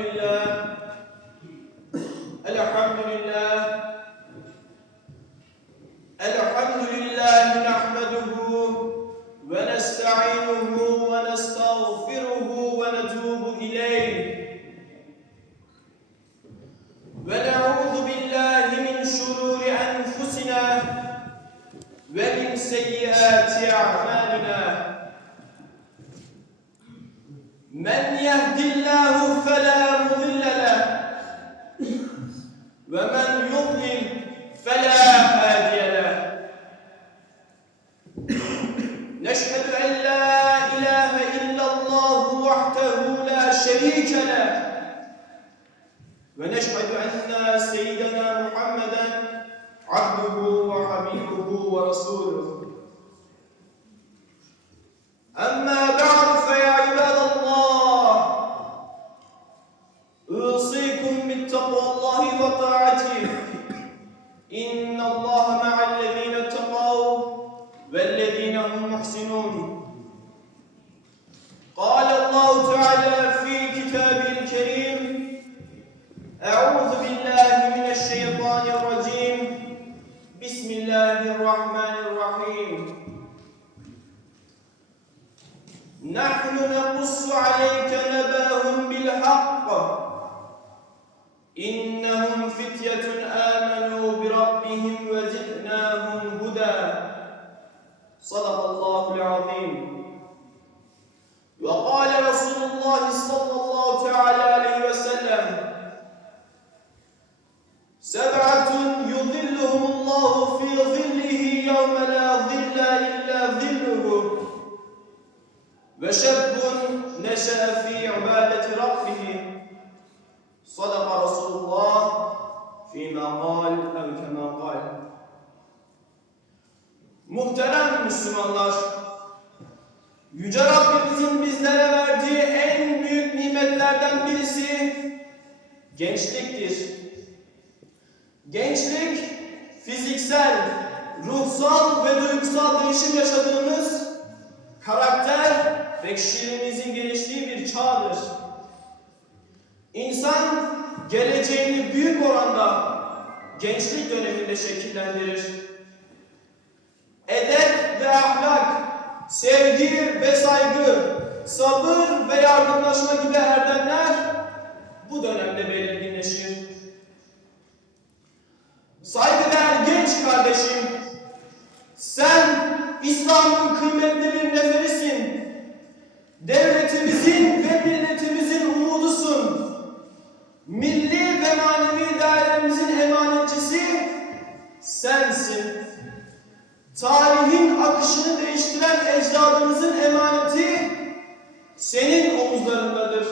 لله. الحمد لله. الحمد لله نحمده ونستعينه ونستغفره ونتوب إليه. ونعوذ بالله من شرور أنفسنا ومن سيئات أعمالنا. من يهد الله فلا مضل له ومن يضلل فلا هادي له. نشهد أن لا إله إلا الله وحده لا شريك له ونشهد أن سيدنا محمدا عبده وحبيبه ورسوله. نحن نقص عليك نبأهم بالحق. إنهم فتية آمنوا بربهم وزدناهم هدى. صدق الله العظيم. وقال رسول الله صلى الله تعالى Muhterem Müslümanlar, Yüce Rabbimizin bizlere verdiği en büyük nimetlerden birisi gençliktir. Gençlik, fiziksel, ruhsal ve duygusal değişim yaşadığımız karakter ve kişiliğimizin geliştiği bir çağdır. İnsan geleceğini büyük oranda gençlik döneminde şekillendirir. Edep ve ahlak, sevgi ve saygı, sabır ve yardımlaşma gibi erdemler bu dönemde belirginleşir. Saygıdeğer genç kardeşim, sen İslam'ın kıymetli bir akışını değiştiren ecdadımızın emaneti senin omuzlarındadır.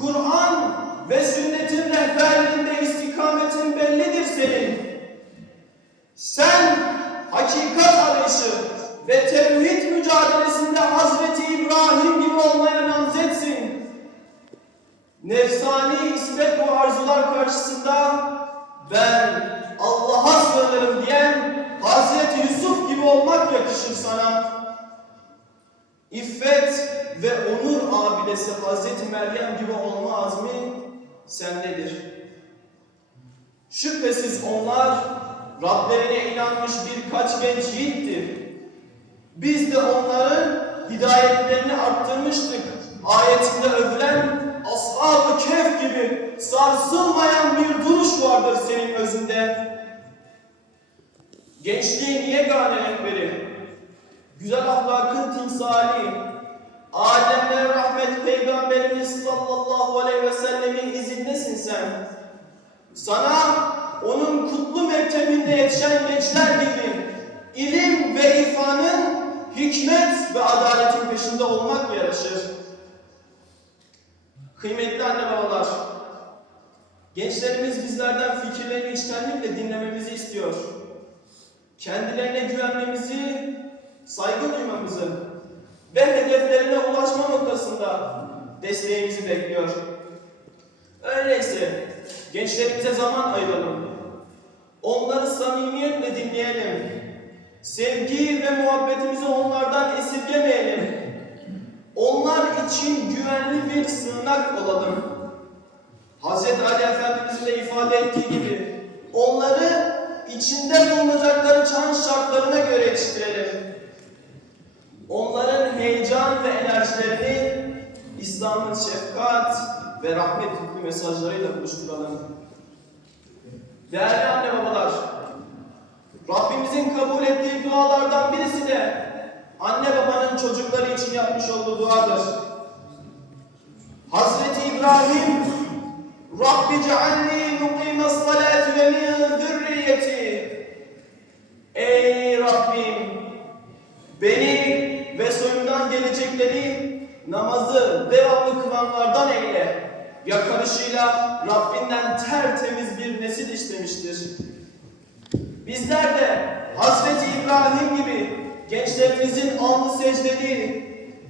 Kur'an ve sünnetin rehberliğinde istikametin bellidir senin. Sen hakikat arayışı ve tevhid mücadelesinde Hazreti İbrahim gibi olmaya namzetsin. Nefsani istek ve arzular karşısında ben Allah'a sığınırım diyen Hazreti Yusuf gibi olmak yakışır sana. İffet ve onur abidesi Hazreti Meryem gibi olma azmi sendedir. Şüphesiz onlar Rablerine inanmış birkaç genç yiğittir. Biz de onların hidayetlerini arttırmıştık. Ayetinde övülen ashab-ı kehf gibi sarsılmayan bir duruş vardır senin özünde. Gençliğin yegane rehberi, güzel ahlakın timsali, alemlere rahmet peygamberimiz sallallahu aleyhi ve sellemin izindesin sen. Sana onun kutlu mektebinde yetişen gençler gibi ilim ve irfanın hikmet ve adaletin peşinde olmak yaraşır. Kıymetli anne babalar, gençlerimiz bizlerden fikirlerini içtenlikle dinlememizi istiyor. Kendilerine güvenmemizi, saygı duymamızı ve hedeflerine ulaşma noktasında desteğimizi bekliyor. Öyleyse gençlerimize zaman ayıralım. Onları samimiyetle dinleyelim. Sevgi ve muhabbetimizi onlardan esirgemeyelim. Onlar için güvenli bir sığınak olalım. Hz. Ali Efendimizin de ifade ettiği gibi onları içinde bulunacakları çağın şartlarına göre yetiştirelim. Onların heyecan ve enerjilerini İslam'ın şefkat ve rahmet yüklü mesajlarıyla buluşturalım. Değerli anne babalar, Rabbimizin kabul ettiği dualardan birisi de anne babanın çocukları için yapmış olduğu duadır. İbrahim Rabbi cealni mukime salati ve gelecekleri namazı devamlı kılanlardan eyle. Yakarışıyla Rabbinden tertemiz bir nesil istemiştir. Bizler de Hazreti İbrahim gibi gençlerimizin alnı secdeli,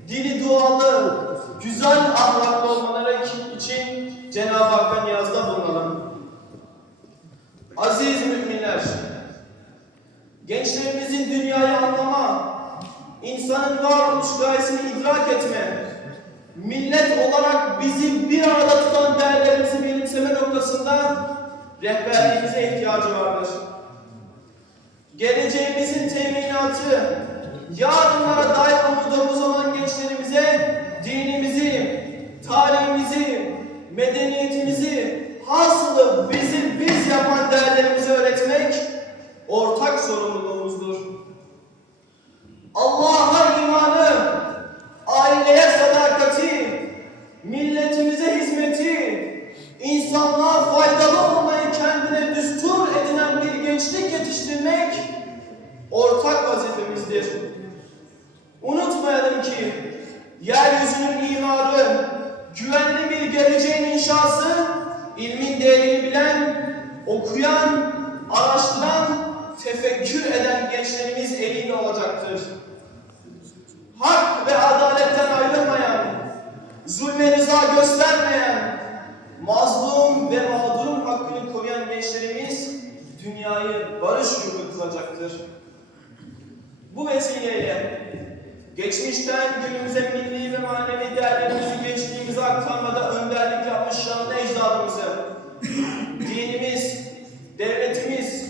dili dualı, güzel ahlaklı olmaları için Cenab-ı Hakk'a niyazda bulunalım. Aziz müminler, gençlerimizin dünyayı anlama, insanın varoluş gayesini idrak etme, millet olarak bizi bir arada tutan değerlerimizi benimseme noktasında rehberliğimize ihtiyacı vardır. Geleceğimizin teminatı, yarınlara dair umudumuz olan gençlerimize dinimizi, tarihimizi, medeniyetimizi, hasılı bizi biz yapan değerlerimizi öğretmek ortak sorumluluğumuzdur. Allah'a imanı, aileye sadakati, milletimize hizmeti, insanlığa faydalı olmayı kendine düstur edinen bir gençlik yetiştirmek ortak vazifemizdir. Unutmayalım ki yeryüzünün imarı, güvenli bir geleceğin inşası, ilmin değerini bilen, okuyan, araştıran, tefekkür eden gençlerimiz eliyle olacaktır. Zulme rıza göstermeyen, mazlum ve mağdurun hakkını koruyan gençlerimiz dünyayı barış yurdu kılacaktır. Bu vesileyle geçmişten günümüze milli ve manevi değerlerimizi gençliğimize aktarmada önderlik yapmış şanlı ecdadımızı, dinimiz, devletimiz,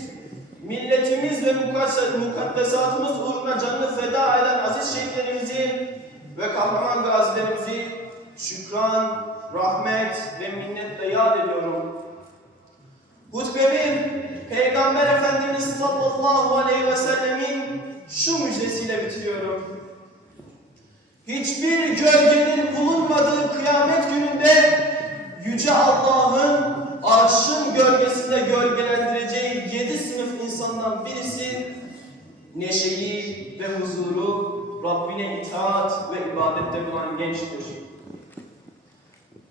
milletimiz ve mukaddes- mukaddesatımız uğruna canını feda eden aziz şehitlerimizi ve kahraman gazilerimizi şükran, rahmet ve minnetle yad ediyorum. Hutbemi Peygamber Efendimiz sallallahu aleyhi ve sellemin şu müjdesiyle bitiriyorum. Hiçbir gölgenin bulunmadığı kıyamet gününde Yüce Allah'ın arşın gölgesinde gölgelendireceği yedi sınıf insandan birisi neşeyi ve huzuru Rabbine itaat ve ibadette bulan gençtir.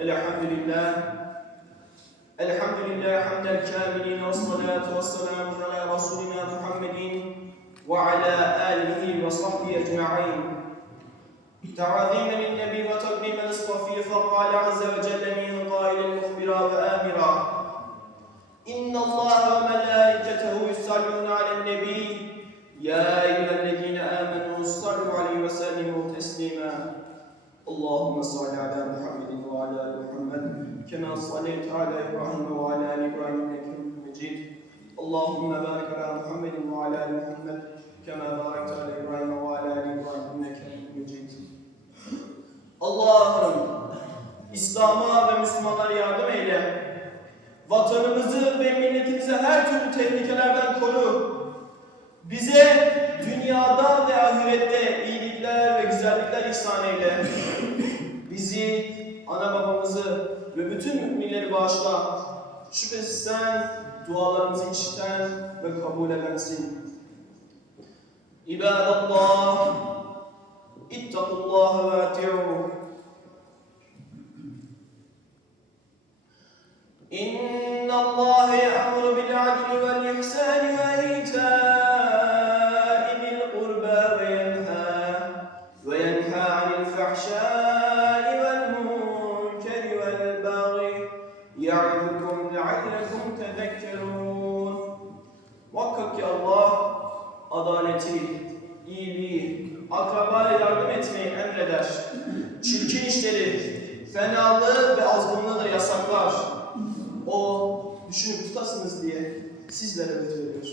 الحمد لله. الحمد لله حمد الكاملين والصلاة والسلام على رسولنا محمد وعلى آله وصحبه أجمعين. تعظيما للنبي وتكريما للصفي فقال عز وجل من قائل مخبرا وآمرا إن الله وملائكته يصلون على النبي يا كما صليت على ابراهيم وعلى ال ابراهيم انك حميد مجيد اللهم بارك على محمد وعلى ال محمد كما باركت على ابراهيم وعلى ال ابراهيم انك حميد مجيد Allah'ım İslam'a ve Müslümanlara yardım eyle. Vatanımızı ve milletimizi her türlü tehlikelerden koru. Bize dünyada ve ahirette iyilikler ve güzellikler ihsan eyle. Bizi, ana babamızı ve bütün müminleri bağışla. Şüphesiz sen dualarımızı işiten ve kabul edensin. İbadallah, ittakullah ve ati'uh. لعلكم تذكرون Muhakkak ki Allah adaleti, iyiliği, akrabaya yardım etmeyi emreder. Çirkin işleri, fenalığı ve azgınlığı da yasaklar. O düşünüp tutasınız diye sizlere öğüt veriyor.